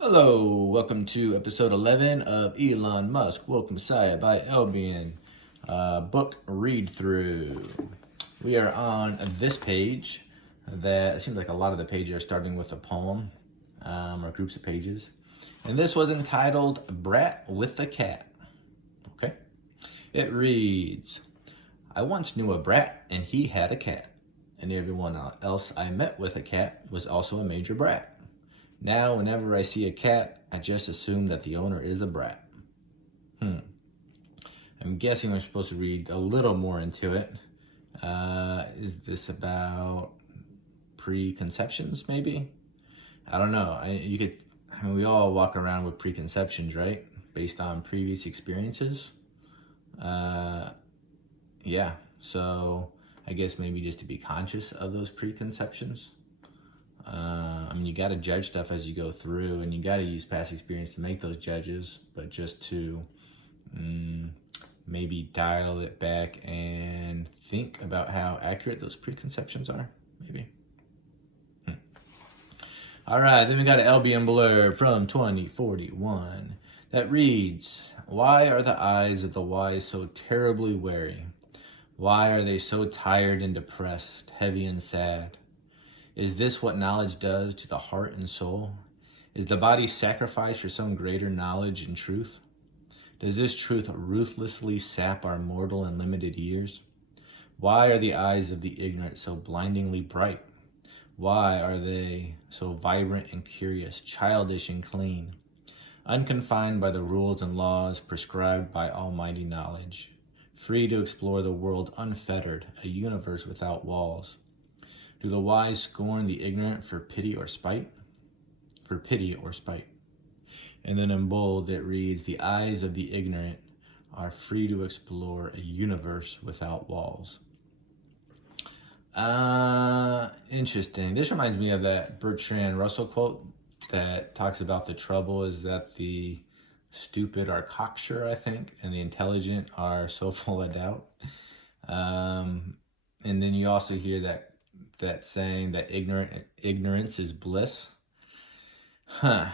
Hello, welcome to episode 11 of Elon Musk Woke Messiah by LBN book read through. We are on this page that it seems like a lot of the pages are starting with a poem or groups of pages. And this was entitled Brat with a Cat. Okay. It reads, I once knew a brat and he had a cat. And everyone else I met with a cat was also a major brat. Now, whenever I see a cat, I just assume that the owner is a brat. I'm guessing we're supposed to read a little more into it. Is this about preconceptions, maybe? I don't know. We all walk around with preconceptions, right? Based on previous experiences. Yeah, so I guess maybe just to be conscious of those preconceptions. You got to judge stuff as you go through, and you got to use past experience to make those judges, but just to maybe dial it back and think about how accurate those preconceptions are, maybe. All right, then we got an LBM Blur from 2041 that reads, why are the eyes of the wise so terribly wary? Why are they so tired and depressed, heavy and sad? Is this what knowledge does to the heart and soul? Is the body sacrificed for some greater knowledge and truth? Does this truth ruthlessly sap our mortal and limited years? Why are the eyes of the ignorant so blindingly bright? Why are they so vibrant and curious, childish and clean, unconfined by the rules and laws prescribed by almighty knowledge, free to explore the world unfettered, a universe without walls? Do the wise scorn the ignorant for pity or spite? For pity or spite. And then in bold it reads, the eyes of the ignorant are free to explore a universe without walls. Interesting. This reminds me of that Bertrand Russell quote that talks about the trouble is that the stupid are cocksure, I think, and the intelligent are so full of doubt. And then you also hear that saying that ignorance is bliss. Yeah,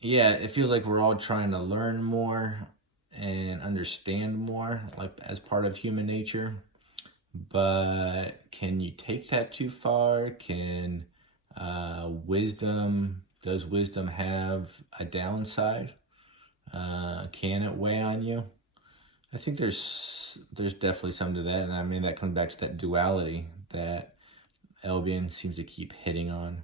it feels like we're all trying to learn more and understand more, like as part of human nature. But can you take that too far? Does wisdom have a downside? Can it weigh on you? I think there's definitely some to that, and I mean that comes back to that duality that LBN seems to keep hitting on.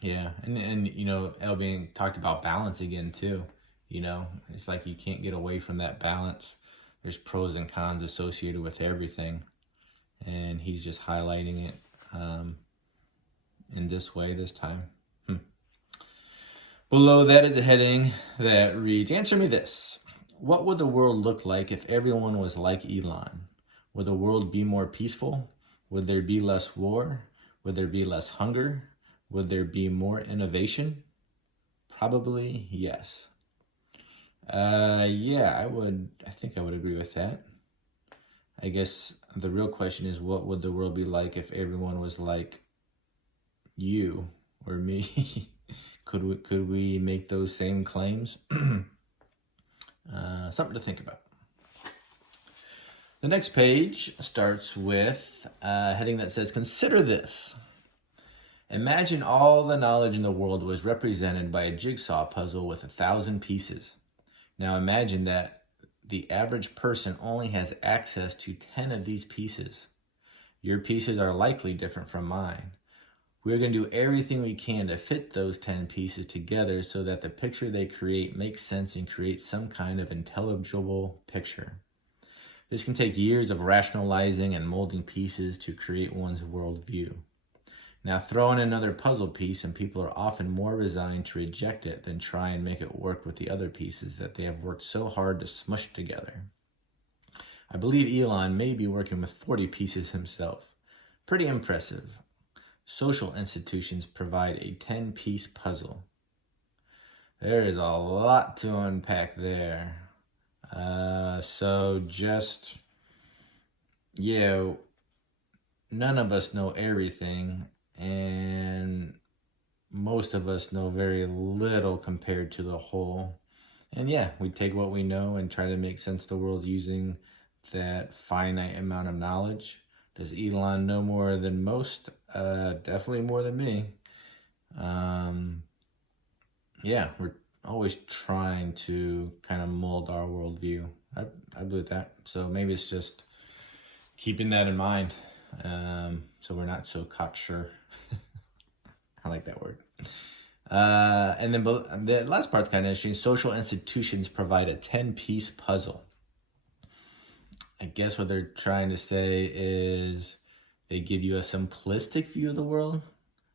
Yeah, and LBN talked about balance again too. It's like you can't get away from that balance. There's pros and cons associated with everything, and he's just highlighting it in this way this time. Below that is a heading that reads, answer me this. What would the world look like if everyone was like Elon? Would the world be more peaceful? Would there be less war? Would there be less hunger? Would there be more innovation? Probably yes. Yeah, I think I would agree with that. I guess the real question is, what would the world be like if everyone was like you or me? Could we make those same claims? Something to think about. The next page starts with a heading that says, consider this. Imagine all the knowledge in the world was represented by a jigsaw puzzle with 1,000 pieces. Now imagine that the average person only has access to 10 of these pieces. Your pieces are likely different from mine. We're going to do everything we can to fit those 10 pieces together so that the picture they create makes sense and creates some kind of intelligible picture. This can take years of rationalizing and molding pieces to create one's worldview. Now throw in another puzzle piece and people are often more resigned to reject it than try and make it work with the other pieces that they have worked so hard to smush together. I believe Elon may be working with 40 pieces himself. Pretty impressive. Social institutions provide a 10-piece puzzle. There is a lot to unpack there. None of us know everything, and most of us know very little compared to the whole. And yeah, we take what we know and try to make sense of the world using that finite amount of knowledge. Does Elon know more than most? Definitely more than me. Yeah, we're always trying to kind of mold our worldview. I believe that. So maybe it's just keeping that in mind, so we're not so cocksure. I like that word. And then the last part's kind of interesting. Social institutions provide a 10-piece puzzle. I guess what they're trying to say is they give you a simplistic view of the world.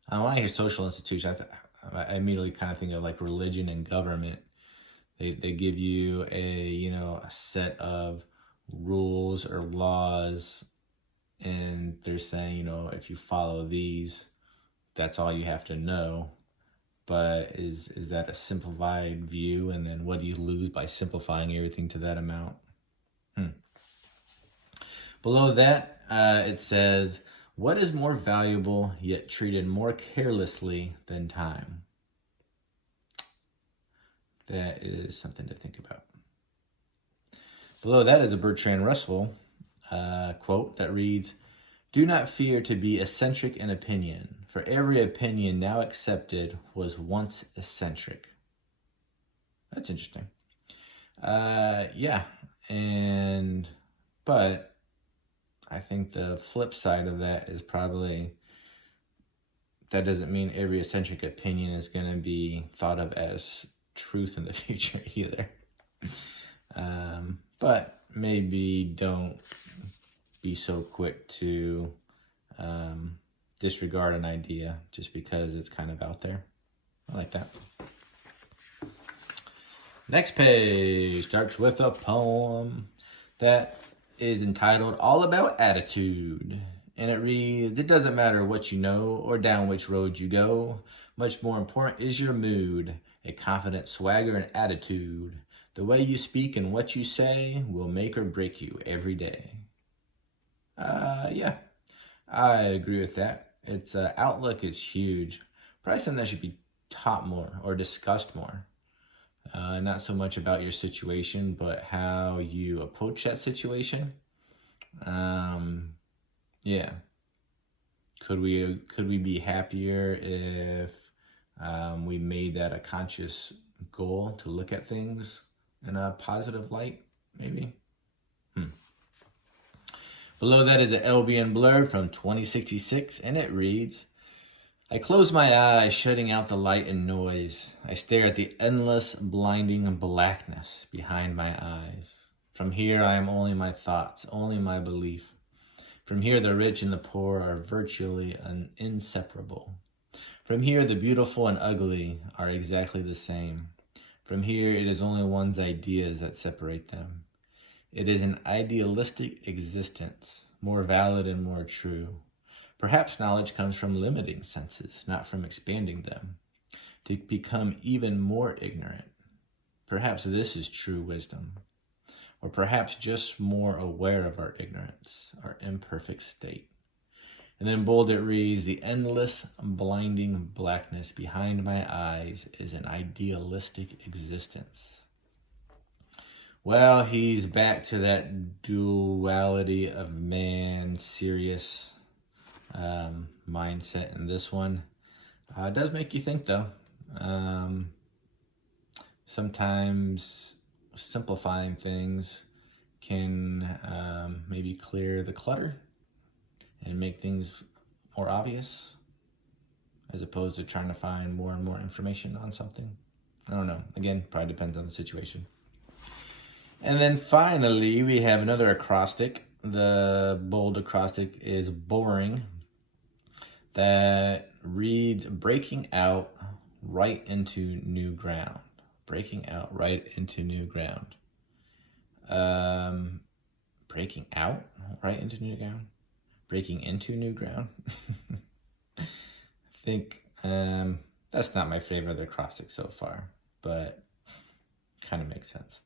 When I hear social institutions, I immediately kind of think of like religion and government. They give you a set of rules or laws, and they're saying, if you follow these, that's all you have to know. But is that a simplified view? And then what do you lose by simplifying everything to that amount? Below that, it says, what is more valuable yet treated more carelessly than time? That is something to think about. Below that is a Bertrand Russell quote that reads, do not fear to be eccentric in opinion, for every opinion now accepted was once eccentric. That's interesting. Yeah, but I think the flip side of that is probably that doesn't mean every eccentric opinion is going to be thought of as truth in the future either. But maybe don't be so quick to disregard an idea just because it's kind of out there. I like that. Next page starts with a poem that is entitled All About Attitude. And it reads, it doesn't matter what you know or down which road you go. Much more important is your mood, a confident swagger and attitude. The way you speak and what you say will make or break you every day. Yeah, I agree with that. Its outlook is huge. Probably something that should be taught more or discussed more. Not so much about your situation, but how you approach that situation. Yeah. Could we be happier if we made that a conscious goal to look at things in a positive light, maybe? Below that is an LBN Blur from 2066, and it reads, I close my eyes, shutting out the light and noise. I stare at the endless, blinding blackness behind my eyes. From here, I am only my thoughts, only my belief. From here, the rich and the poor are virtually inseparable. From here, the beautiful and ugly are exactly the same. From here, it is only one's ideas that separate them. It is an idealistic existence, more valid and more true. Perhaps knowledge comes from limiting senses, not from expanding them, to become even more ignorant. Perhaps this is true wisdom, or perhaps just more aware of our ignorance, our imperfect state. And then bold it reads, the endless, blinding blackness behind my eyes is an idealistic existence. Well, he's back to that duality of man, serious mindset in this one. It does make you think, though. Sometimes simplifying things can maybe clear the clutter and make things more obvious, as opposed to trying to find more and more information on something. I don't know. Again, probably depends on the situation. And then finally, we have another acrostic. The bold acrostic is boring. That reads, breaking out right into new ground. Breaking out right into new ground. Breaking out right into new ground? Breaking into new ground? I think that's not my favorite of the acrostic so far, but kind of makes sense.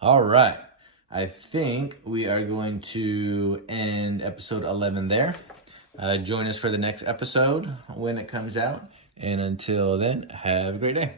All right, I think we are going to end episode 11 there. Join us for the next episode when it comes out. And until then, have a great day.